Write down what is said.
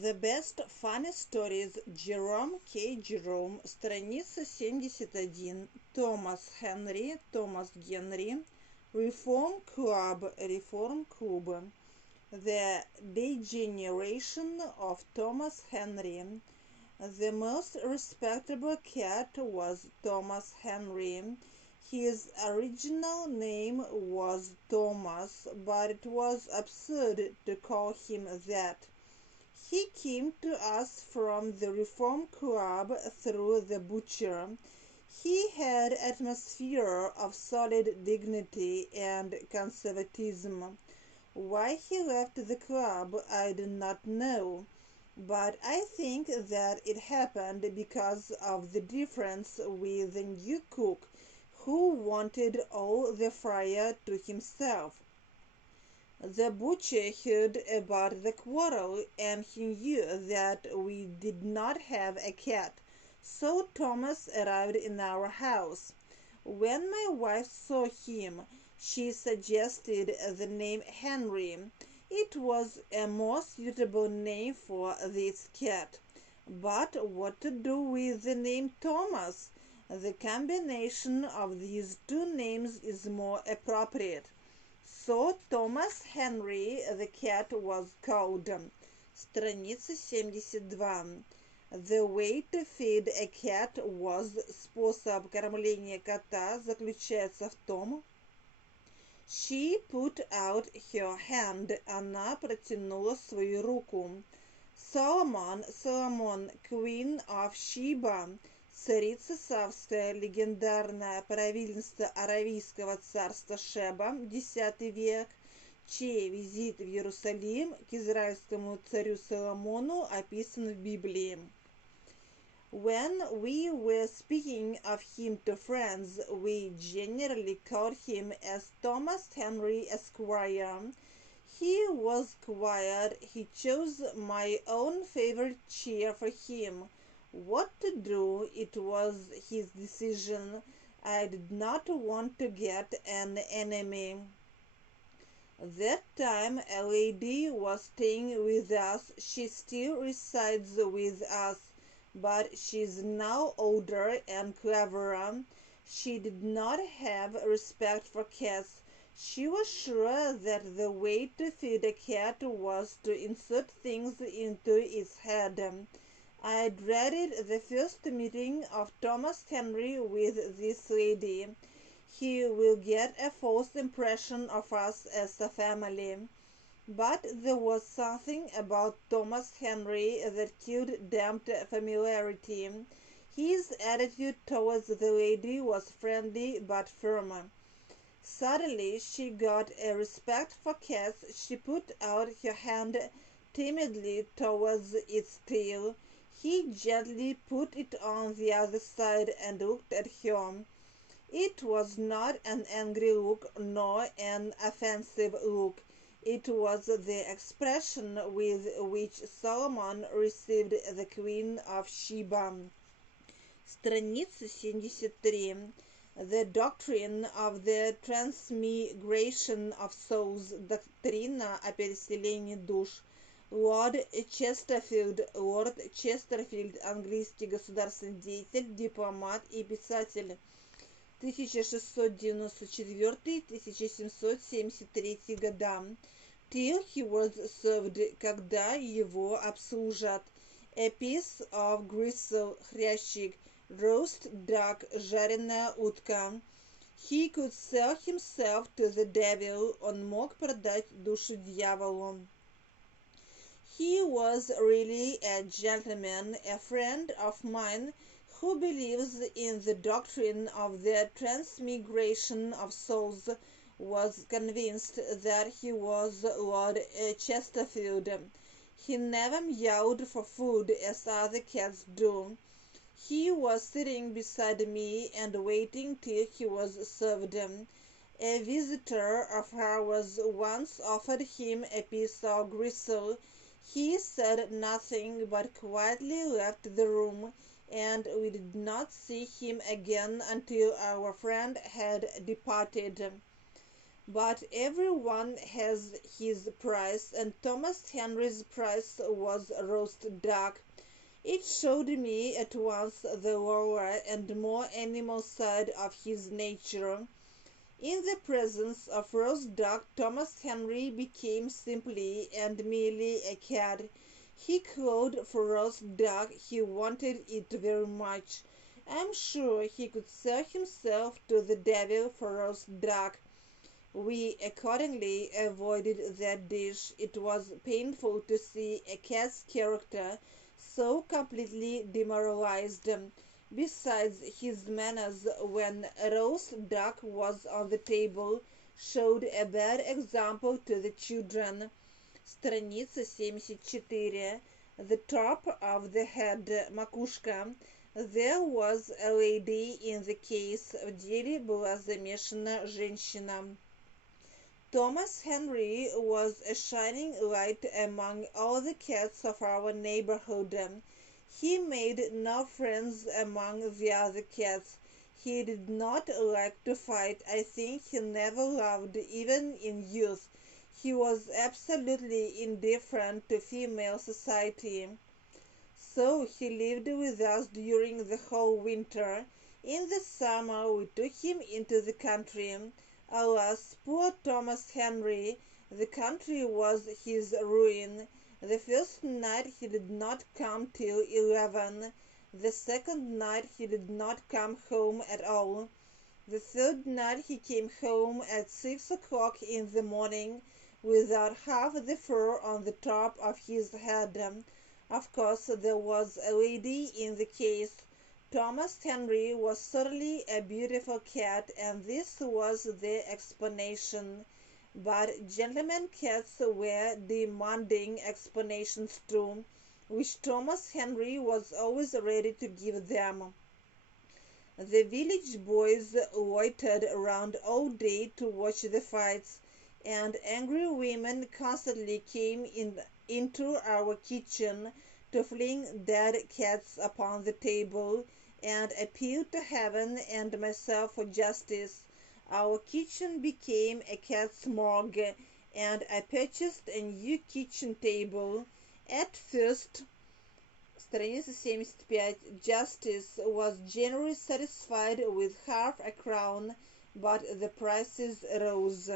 The Best Funny Stories Jerome K. Jerome, страница 71, Томас Генри, Reform Club, The Degeneration of Thomas Henry. The most respectable cat was Thomas Henry. His original name was Thomas, but it was absurd to call him that. He came to us from the Reform Club through the butcher. He had an atmosphere of solid dignity and conservatism. Why he left the club I do not know, but I think that it happened because of the difference with the new cook, who wanted all the fire to himself. The butcher heard about the quarrel, and he knew that we did not have a cat, so Thomas arrived in our house. When my wife saw him, she suggested the name Henry. It was a more suitable name for this cat. But what to do with the name Thomas? The combination of these two names is more appropriate. So Thomas Henry the cat was called. Страница 72. The way to feed a cat was. Способ кормления кота заключается в том. She put out her hand. Она протянула свою руку. Соломон, Queen of Sheba, царица Савская, легендарная правительство Аравийского царства Шеба, X век, чей визит в Иерусалим к израильскому царю Соломону описан в Библии. When we were speaking of him to friends, we generally called him as Thomas Henry Esquire. He was quiet. He chose my own favorite chair for him. What to do, it was his decision. I did not want to get an enemy. That time a lady was staying with us. She still resides with us, but she is now older and cleverer. She did not have respect for cats. She was sure that the way to feed a cat was to insert things into its head. I dreaded the first meeting of Thomas Henry with this lady. He will get a false impression of us as a family. But there was something about Thomas Henry that killed damned familiarity. His attitude towards the lady was friendly but firm. Suddenly she got a respect for cats. She put out her hand timidly towards its tail. He gently put it on the other side and looked at her. It was not an angry look nor an offensive look. It was the expression with which Solomon received the Queen of Sheba. Страница 73. The doctrine of the transmigration of souls, доктрина о переселении душ. Лорд Честерфилд, английский государственный деятель, дипломат и писатель, 1694-1773 года, till he was served, когда его обслужат. A piece of gristle, хрящик, roast duck, жареная утка. He could sell himself to the devil, он мог продать душу дьяволу. He was really a gentleman, a friend of mine, who believes in the doctrine of the transmigration of souls, was convinced that he was Lord Chesterfield. He never meowed for food as other cats do. He was sitting beside me and waiting till he was served. A visitor of ours once offered him a piece of gristle. He said nothing but quietly left the room, and we did not see him again until our friend had departed. But everyone has his price, and Thomas Henry's price was roast duck. It showed me at once the lower and more animal side of his nature. In the presence of roast duck, Thomas Henry became simply and merely a cat. He clawed for roast duck. He wanted it very much. I'm sure he could sell himself to the devil for roast duck. We accordingly avoided that dish. It was painful to see a cat's character so completely demoralized. Besides, his manners when roast duck was on the table showed a bad example to the children. Страница 74. The top of the head, макушка. There was a lady in the case. В деле была замешана женщина. Thomas Henry was a shining light among all the cats of our neighborhood. He made no friends among the other cats. He did not like to fight. I think he never loved, even in youth. He was absolutely indifferent to female society. So he lived with us during the whole winter. In the summer we took him into the country. Alas, poor Thomas Henry! The country was his ruin. The first night he did not come till 11. The second night he did not come home at all. The third night he came home at 6 o'clock in the morning without half the fur on the top of his head. Of course there was a lady in the case. Thomas Henry was certainly a beautiful cat, and this was the explanation. But gentlemen cats were demanding explanations too, which Thomas Henry was always ready to give them. The village boys loitered around all day to watch the fights, and angry women constantly came into our kitchen to fling dead cats upon the table and appeal to heaven and myself for justice. Our kitchen became a cat's morgue, and I purchased a new kitchen table. At first, страница 75, Justice was generally satisfied with half a crown, but the prices rose.